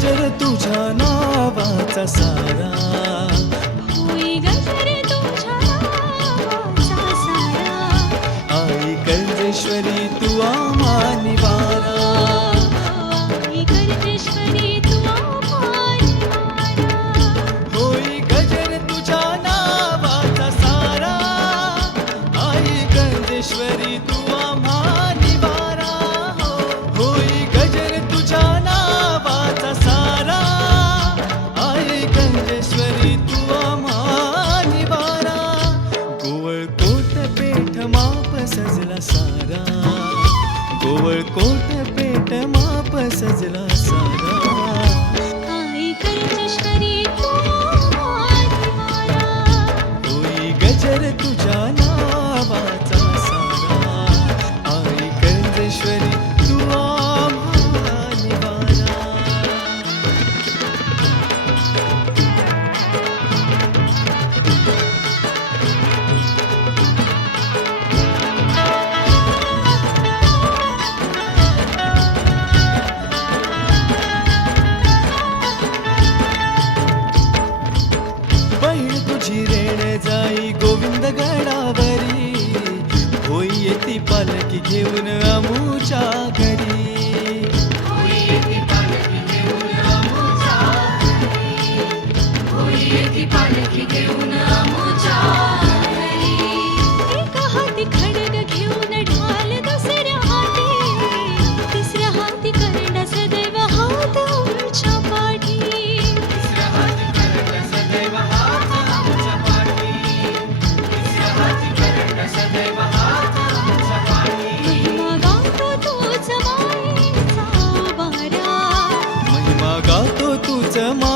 जर तुझ्या नावाचा सारा. கோவல் கோட்டை घेऊन अमूच्या Fatıma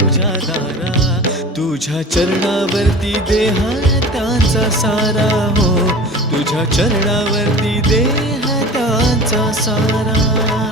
तुझ्या दारा तुझ्या चरणावरती देहात्यांचा सारा हो. तुझ्या चरणावरती देहात्यांचा सारा.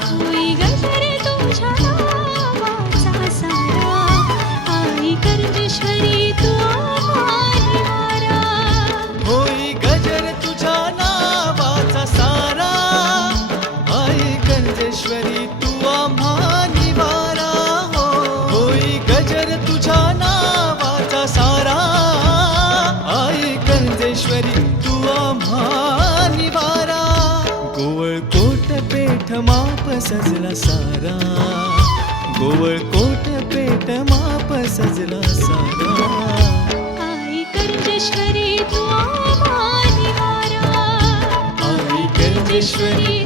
पेठ माप सजला सारा. गोवळ कोट पेठ माप सजला सारा. Krishna